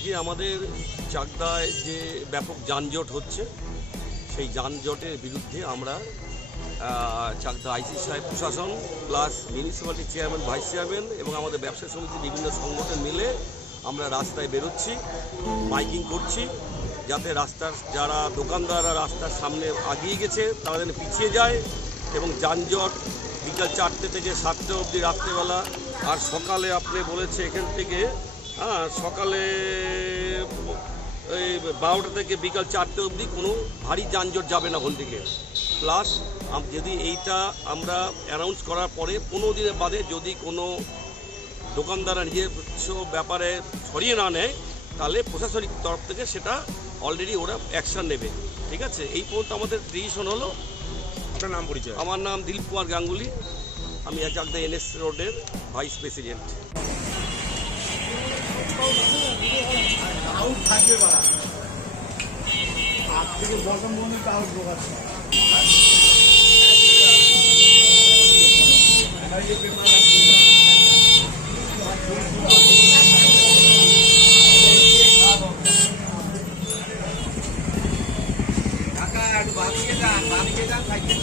আজকে আমাদের চাকদায় যে ব্যাপক যানজট হচ্ছে, সেই যানজটের বিরুদ্ধে আমরা চাকদা আইসি সাহেব প্রশাসন plus municipality chairman, vice chairman এবং আমাদের ব্যবসা সমিতি বিভিন্ন সংগঠন মিলে আমরা রাস্তায় বেরোচ্ছি মাইকিং করছি, যাতে রাস্তার যারা দোকানদাররা রাস্তার সামনে আগিয়ে গেছে, তারা যেন পিছিয়ে যায় এবং যানজট বিকাল চারটে থেকে সাতটা অবধি রাত্রেবেলা, আর সকালে আপনি বলেছে এখান থেকে হ্যাঁ সকালে এই বারোটা থেকে বিকাল চারটে অবধি কোনো ভারী যানজট যাবে না ওখান থেকে। প্লাস যদি এইটা আমরা অ্যানাউন্স করার পরে পনেরো দিনের বাদে যদি কোনো দোকানদাররা নিজস্ব ব্যাপারে সরিয়ে না নেয় তাহলে প্রশাসনিক তরফ থেকে সেটা অলরেডি ওরা অ্যাকশন নেবে। ঠিক আছে? এই পর্যন্ত আমাদের ডিসিশন হলো। আপনার নাম পরিচয়? আমার নাম দিলীপ কুমার গাঙ্গুলি। আমি চাকদা এনএস রোডের ভাইস প্রেসিডেন্ট থাকবে বাড়া। আট থেকে বটম পর্যন্ত ঢোকাচ্ছে কাকা একটু বাদিকে যান বাদিকে যান সাইকেল